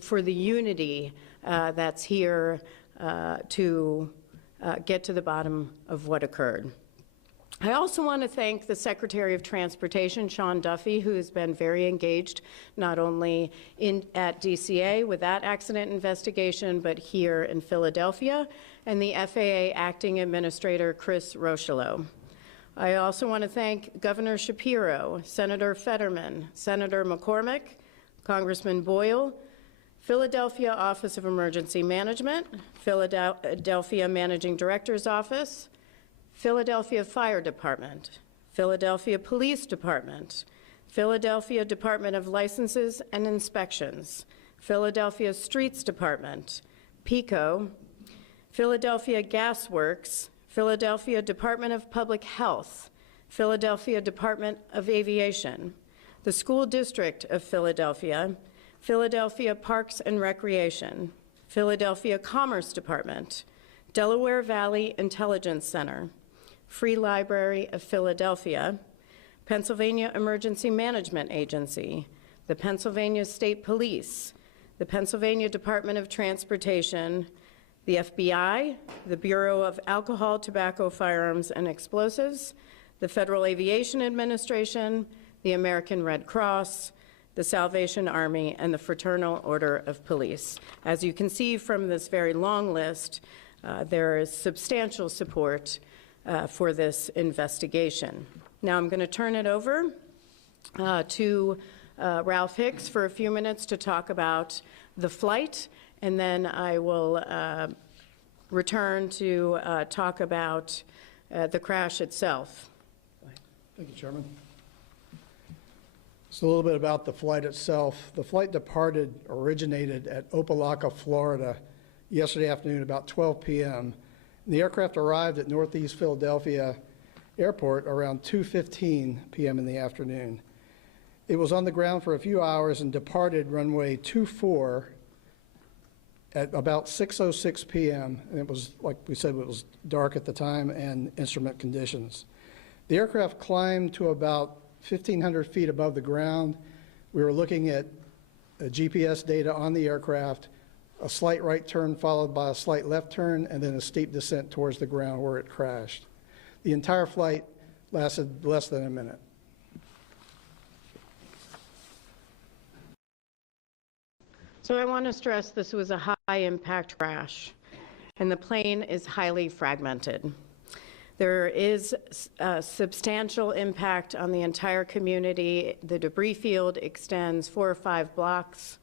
for the unity that's here to get to the bottom of what occurred. I also want to thank the Secretary of Transportation, Sean Duffy, who has been very engaged not only at DCA with that accident investigation, but here in Philadelphia, and the FAA Acting Administrator, Chris Rochelot. I also want to thank Governor Shapiro, Senator Fetterman, Senator McCormick, Congressman Boyle, Philadelphia Office of Emergency Management, Philadelphia Managing Director's Office, Philadelphia Fire Department, Philadelphia Police Department, Philadelphia Department of Licenses and Inspections, Philadelphia Streets Department, PICO, Philadelphia Gas Works, Philadelphia Department of Public Health, Philadelphia Department of Aviation, the School District of Philadelphia, Philadelphia Parks and Recreation, Philadelphia Commerce Department, Delaware Valley Intelligence Center, Free Library of Philadelphia, Pennsylvania Emergency Management Agency, the Pennsylvania State Police, the Pennsylvania Department of Transportation, the FBI, the Bureau of Alcohol, Tobacco, Firearms, and Explosives, the Federal Aviation Administration, the American Red Cross, the Salvation Army, and the Fraternal Order of Police. As you can see from this very long list, there is substantial support for this investigation. Now I'm going to turn it over to Ralph Hicks for a few minutes to talk about the flight, and then I will return to talk about the crash itself. Thank you, Chairman. So a little bit about the flight itself. The flight originated at Opelika, Florida, yesterday afternoon about 12 p.m. The aircraft arrived at Northeast Philadelphia Airport around 2:15 p.m. in the afternoon. It was on the ground for a few hours and departed runway 24 at about 6:06 p.m. And it was, like we said, it was dark at the time and instrument conditions. The aircraft climbed to about 1,500 feet above the ground. We were looking at GPS data on the aircraft, a slight right turn followed by a slight left turn, and then a steep descent towards the ground where it crashed. The entire flight lasted less than a minute. So I want to stress this was a high-impact crash, and the plane is highly fragmented. There is a substantial impact on the entire community. The debris field extends 4 or 5 blocks.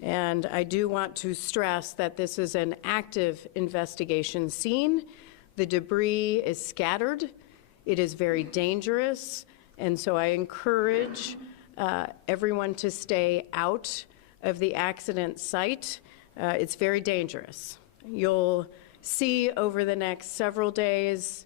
And I do want to stress that this is an active investigation scene. The debris is scattered. It is very dangerous. And so I encourage everyone to stay out of the accident site. It's very dangerous. You'll see over the next several days,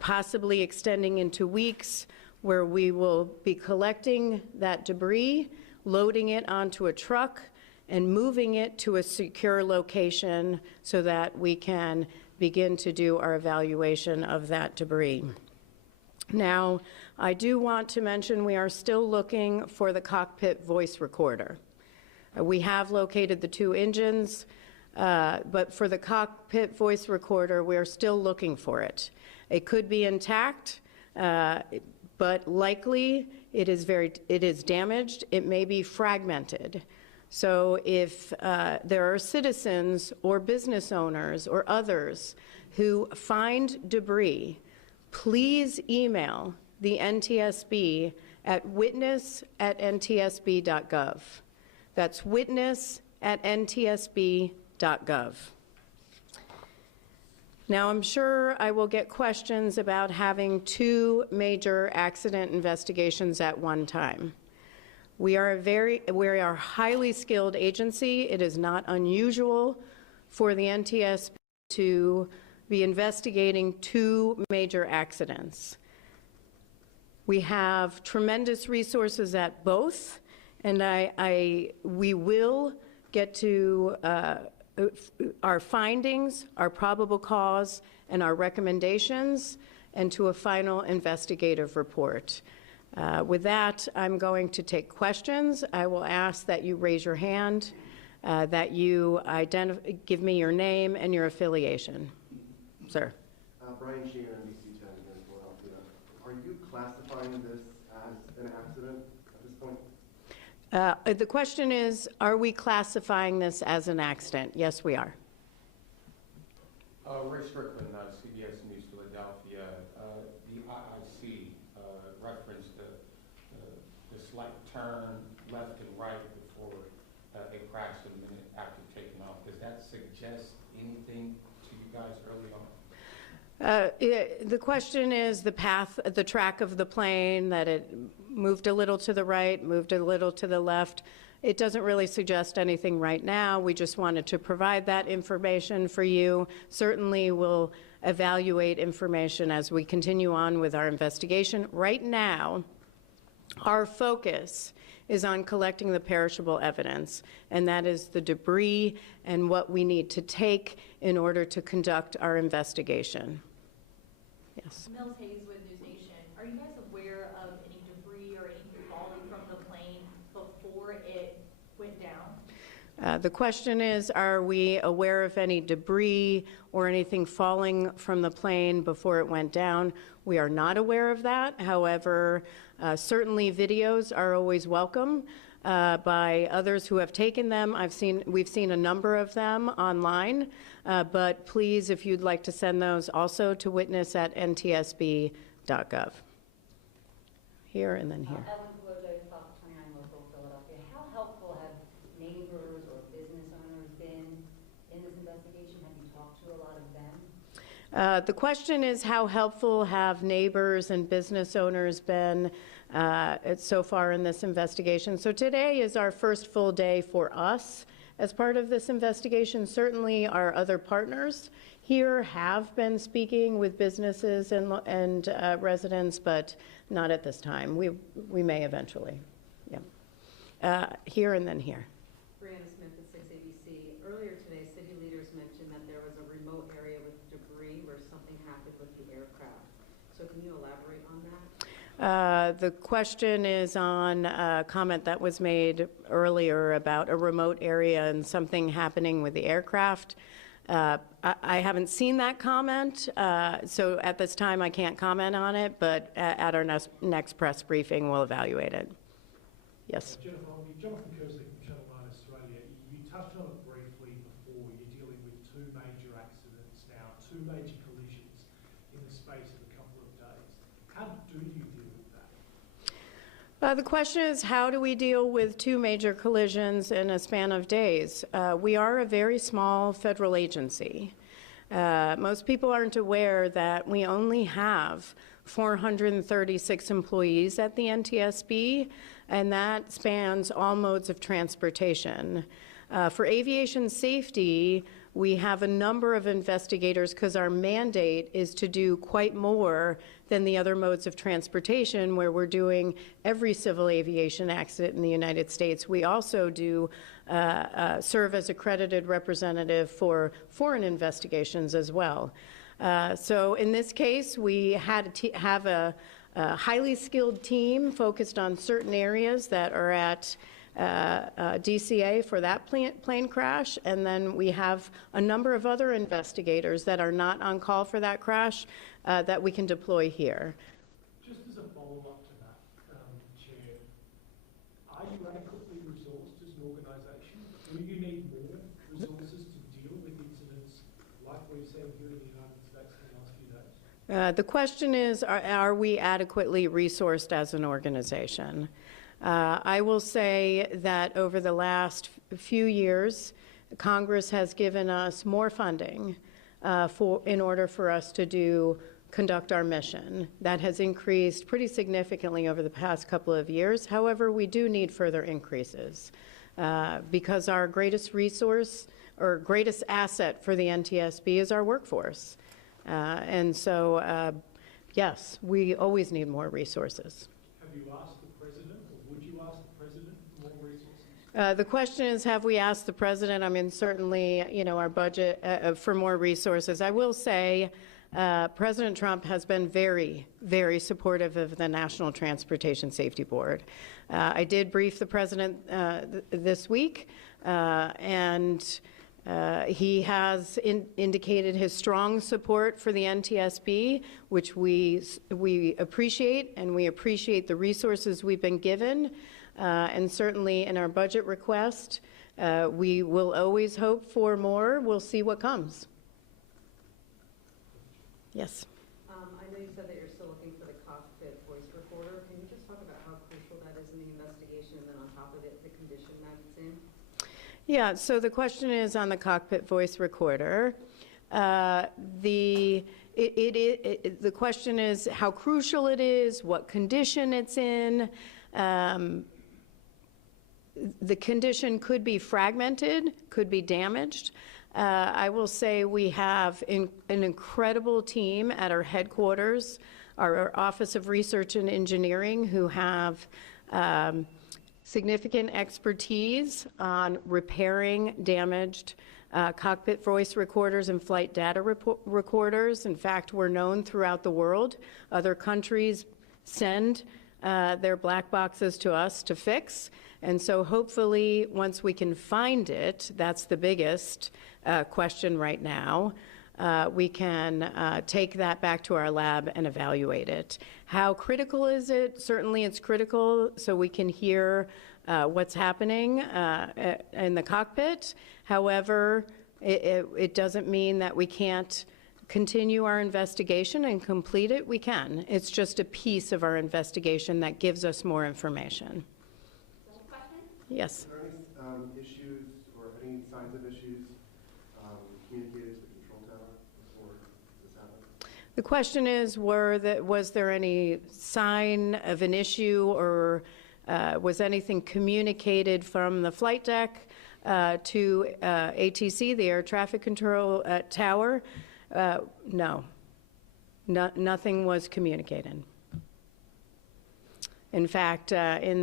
possibly extending into weeks, where we will be collecting that debris, loading it onto a truck, and moving it to a secure location so that we can begin to do our evaluation of that debris. Now, I do want to mention we are still looking for the cockpit voice recorder. We have located the 2 engines, but for the cockpit voice recorder, we are still looking for it. It could be intact, but likely it is damaged. It may be fragmented. So if there are citizens or business owners or others who find debris, please email the NTSB at witness@ntsb.gov. That's witness@ntsb.gov. Now, I'm sure I will get questions about having 2 major accident investigations at one time. We are a highly skilled agency. It is not unusual for the NTSB to be investigating 2 major accidents. We have tremendous resources at both, and we will get to our findings, our probable cause, and our recommendations, and to a final investigative report. With that, I'm going to take questions. I will ask that you raise your hand that you give me your name and your affiliation. Sir. Brian Sheehan, NTSB Chairman Jennifer Homendy. Are you classifying this as an accident at this point? The question is, are we classifying this as an accident? Yes, we are. Ray Strickland, CBS News Philadelphia. The IIC referenced the slight turn left and right before it crashed a minute after taking off. Does that suggest anything to you guys early on? The question is the path, the track of the plane, that it moved a little to the right, moved a little to the left. It doesn't really suggest anything right now. We just wanted to provide that information for you. Certainly we'll evaluate information as we continue on with our investigation. Right now, our focus is on collecting the perishable evidence, and that is the debris and what we need to take in order to conduct our investigation. Yes. Mills Hayeswood, News Nation. Are you guys aware of any debris or anything falling from the plane before it went down? The question is, are we aware of any debris or anything falling from the plane before it went down? We are not aware of that. However, certainly videos are always welcome by others who have taken them. We've seen a number of them online, but please, if you'd like to send those also to witness@ntsb.gov. Here and then here. Ellen Coelho, Fox 29 Local, Philadelphia. How helpful have neighbors or business owners been in this investigation? Have you talked to a lot of them? The question is, how helpful have neighbors and business owners been so far in this investigation? So today is our first full day for us as part of this investigation. Certainly our other partners here have been speaking with businesses and residents, but not at this time. We may eventually. Yeah. Here and then here. Brianna Smith at 6 ABC. Earlier today, city leaders mentioned that there was a remote area with debris where something happened with the aircraft. So can you elaborate on that? The question is on a comment that was made earlier about a remote area and something happening with the aircraft. I haven't seen that comment, so at this time I can't comment on it, but at our next press briefing we'll evaluate it. Yes. Jennifer Homendy, Jonathan Kersley from Channel 9 Australia. You touched on it briefly before. You're dealing with two major accidents now, two major collisions in the space of a couple of days. How do you deal with that? The question is, how do we deal with two major collisions in a span of days? We are a very small federal agency. Most people aren't aware that we only have 436 employees at the NTSB, and that spans all modes of transportation. For aviation safety, we have a number of investigators because our mandate is to do quite more than the other modes of transportation, where we're doing every civil aviation accident in the United States. We also do serve as accredited representative for foreign investigations as well. So in this case, we had to have a highly skilled team focused on certain areas that are at DCA for that plane crash, and then we have a number of other investigators that are not on call for that crash that we can deploy here. Just as a follow-up to that, Chair, are you adequately resourced as an organisation? Do you need more resources to deal with incidents like we've seen here in the United States in the last few days? The question is, are we adequately resourced as an organization? I will say that over the last few years, Congress has given us more funding in order for us to conduct our mission. That has increased pretty significantly over the past couple of years. However, we do need further increases because our greatest resource or greatest asset for the NTSB is our workforce. And so, yes, we always need more resources. Have you asked the President, or would you ask the President for more resources? The question is, have we asked the President? I mean, certainly, you know, our budget for more resources. I will say President Trump has been very, very supportive of the National Transportation Safety Board. I did brief the President this week and he has indicated his strong support for the NTSB, which we appreciate, and we appreciate the resources we've been given. And certainly in our budget request, we will always hope for more. We'll see what comes. Yes. I know you said that you're still looking for the cockpit voice recorder. Can you just talk about how crucial that is in the investigation, and then on top of it, the condition that it's in? Yeah, so the question is on the cockpit voice recorder. The question is how crucial it is, what condition it's in. The condition could be fragmented, could be damaged. I will say we have an incredible team at our headquarters, our Office of Research and Engineering, who have significant expertise on repairing damaged cockpit voice recorders and flight data recorders. In fact, we're known throughout the world. Other countries send their black boxes to us to fix. And so hopefully, once we can find it, that's the biggest question right now, we can take that back to our lab and evaluate it. How critical is it? Certainly it's critical so we can hear what's happening in the cockpit. However, it doesn't mean that we can't continue our investigation and complete it. We can. It's just a piece of our investigation that gives us more information. Yes. Are there any issues or any signs of issues communicated to the control tower before this happened? The question is, was there any sign of an issue, or was anything communicated from the flight deck to ATC, the air traffic control tower? No. Nothing was communicated. In fact, in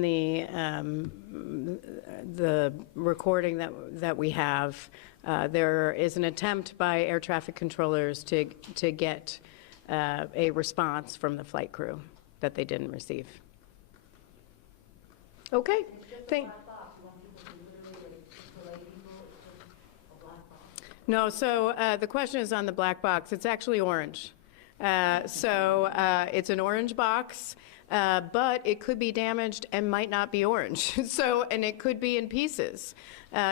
the recording that we have, there is an attempt by air traffic controllers to get a response from the flight crew that they didn't receive. Okay. No, so the question is on the black box. It's actually orange. So it's an orange box. But it could be damaged and might not be orange. And it could be in pieces.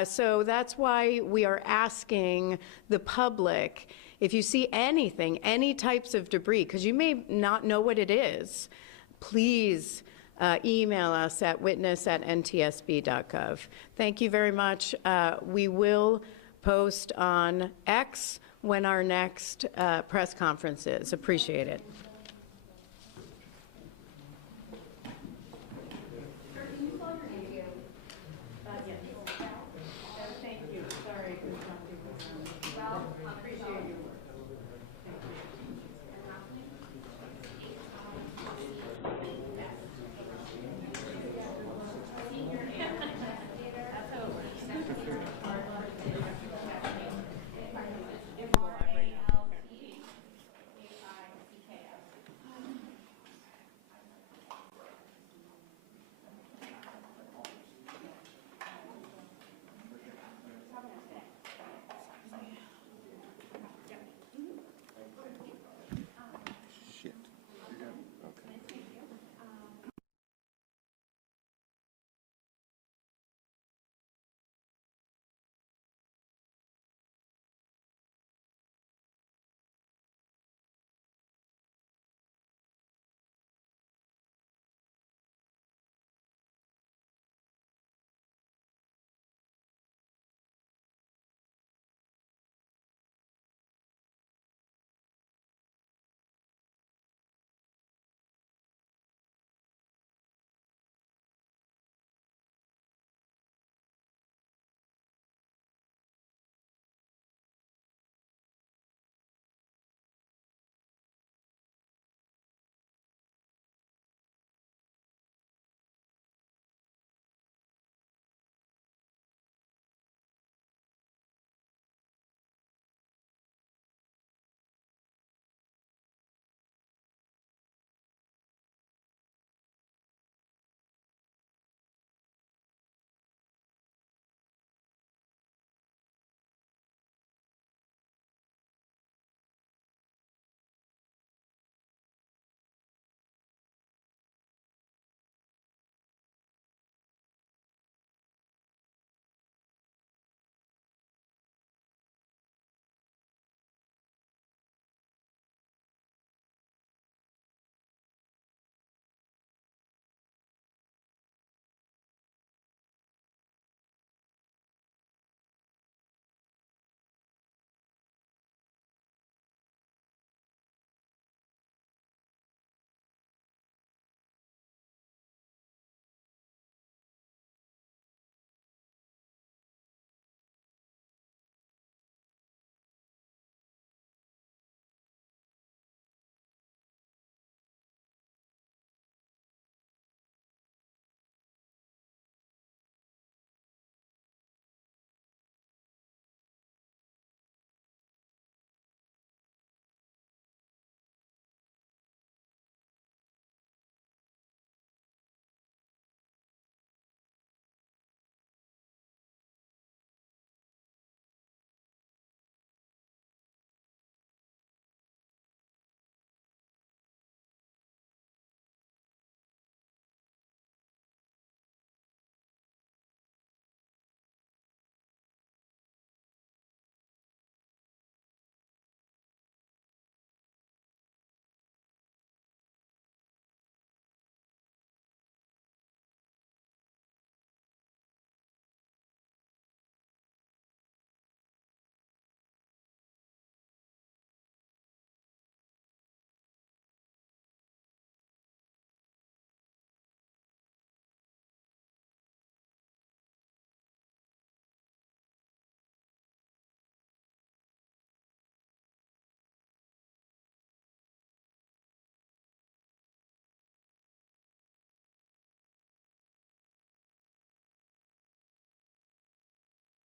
So that's why we are asking the public, if you see anything, any types of debris, because you may not know what it is, please email us at witness@ntsb.gov. Thank you very much. We will post on X when our next press conference is. Appreciate it.